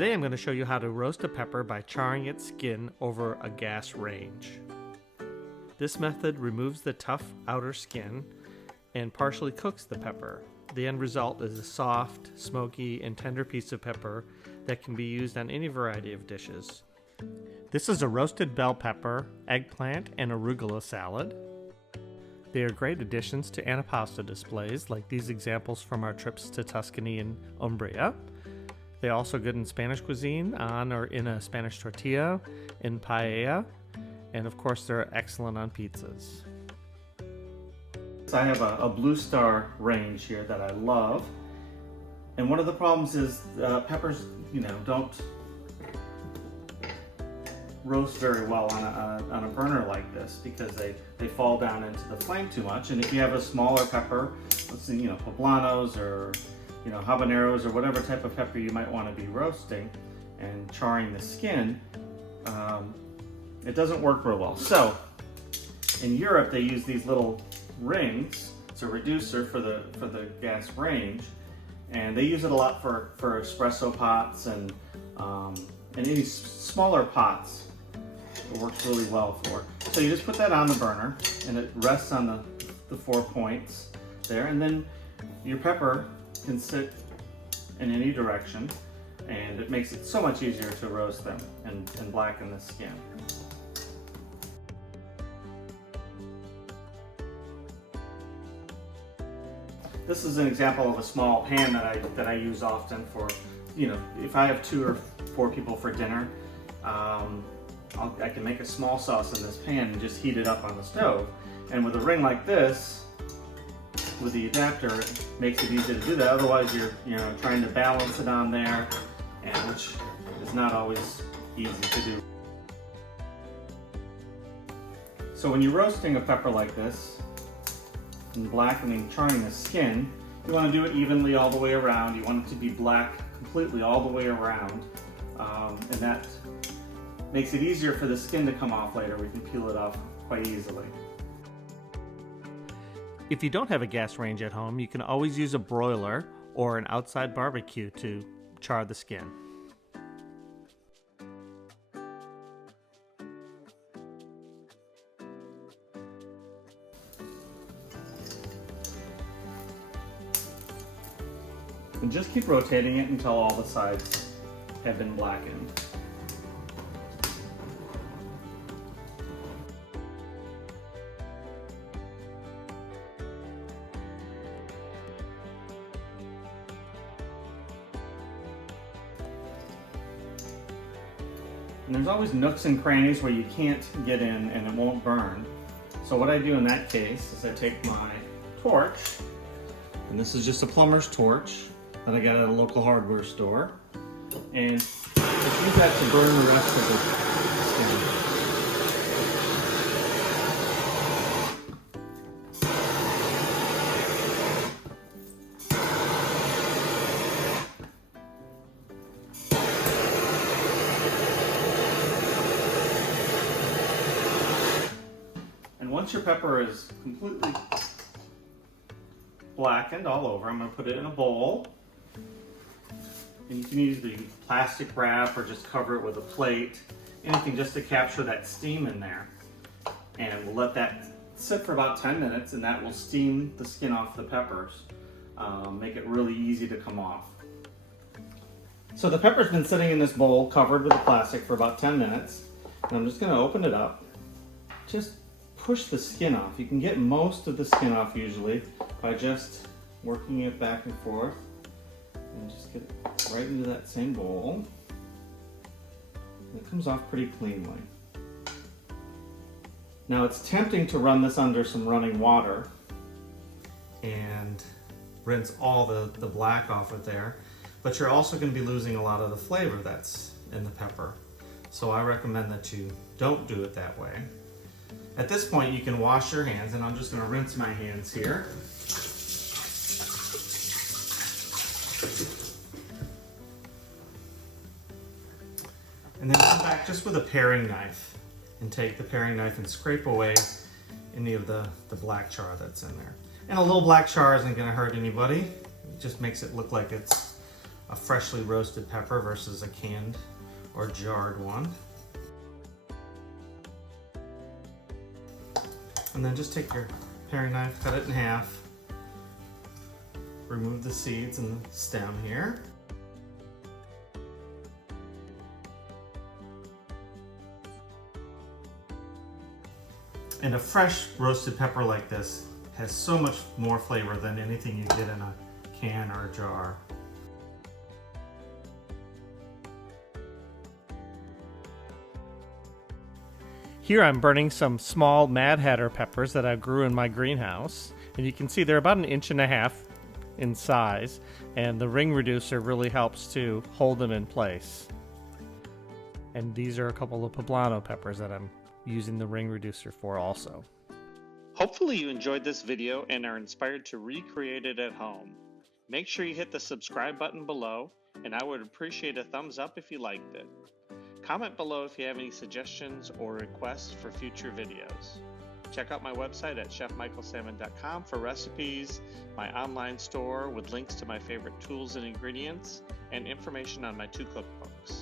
Today I'm going to show you how to roast a pepper by charring its skin over a gas range. This method removes the tough outer skin and partially cooks the pepper. The end result is a soft, smoky, and tender piece of pepper that can be used on any variety of dishes. This is a roasted bell pepper, eggplant, and arugula salad. They are great additions to antipasto displays like these examples from our trips to Tuscany and Umbria. They're also good in Spanish cuisine, on or in a Spanish tortilla, in paella, and of course they're excellent on pizzas. I have a Blue Star range here that I love, and one of the problems is peppers, don't roast very well on a burner like this because they fall down into the flame too much. And if you have a smaller pepper, let's say poblanos or habaneros or whatever type of pepper you might want to be roasting and charring the skin, it doesn't work real well. So in Europe they use these little rings. It's a reducer for the gas range, and they use it a lot for espresso pots and any smaller pots. It works really well for. So you just put that on the burner and it rests on the 4 points there, and then your pepper can sit in any direction, and it makes it so much easier to roast them and blacken the skin. This is an example of a small pan that I use often for, if I have 2 or 4 people for dinner, I can make a small sauce in this pan and just heat it up on the stove. And with a ring like this, with the adapter, it makes it easy to do that. Otherwise you're trying to balance it on there, and which is not always easy to do. So when you're roasting a pepper like this and charring the skin, you want to do it evenly all the way around. You want it to be black completely all the way around, and that makes it easier for the skin to come off later. We can peel it off quite easily. If you don't have a gas range at home, you can always use a broiler or an outside barbecue to char the skin. And just keep rotating it until all the sides have been blackened. And there's always nooks and crannies where you can't get in and it won't burn. So what I do in that case is I take my torch, and this is just a plumber's torch that I got at a local hardware store, and just use that to burn the rest of the skin. Once your pepper is completely blackened all over, I'm going to put it in a bowl. And you can use the plastic wrap or just cover it with a plate, anything just to capture that steam in there. And we'll let that sit for about 10 minutes, and that will steam the skin off the peppers, make it really easy to come off. So the pepper's been sitting in this bowl covered with the plastic for about 10 minutes, and I'm just going to open it up. Just push the skin off. You can get most of the skin off usually by just working it back and forth, and just get it right into that same bowl. And it comes off pretty cleanly. Now it's tempting to run this under some running water and rinse all the black off of there, but you're also going to be losing a lot of the flavor that's in the pepper. So I recommend that you don't do it that way. At this point you can wash your hands, and I'm just going to rinse my hands here. And then come back just with a paring knife and take the paring knife and scrape away any of the black char that's in there. And a little black char isn't going to hurt anybody. It just makes it look like it's a freshly roasted pepper versus a canned or jarred one. And then just take your paring knife, cut it in half, remove the seeds and the stem here. And a fresh roasted pepper like this has so much more flavor than anything you get in a can or a jar. Here I'm burning some small Mad Hatter peppers that I grew in my greenhouse. And you can see they're about 1.5 inches in size, and the ring reducer really helps to hold them in place. And these are a couple of poblano peppers that I'm using the ring reducer for also. Hopefully you enjoyed this video and are inspired to recreate it at home. Make sure you hit the subscribe button below, and I would appreciate a thumbs up if you liked it. Comment below if you have any suggestions or requests for future videos. Check out my website at chefmichaelsalmon.com for recipes, my online store with links to my favorite tools and ingredients, and information on my 2 cookbooks.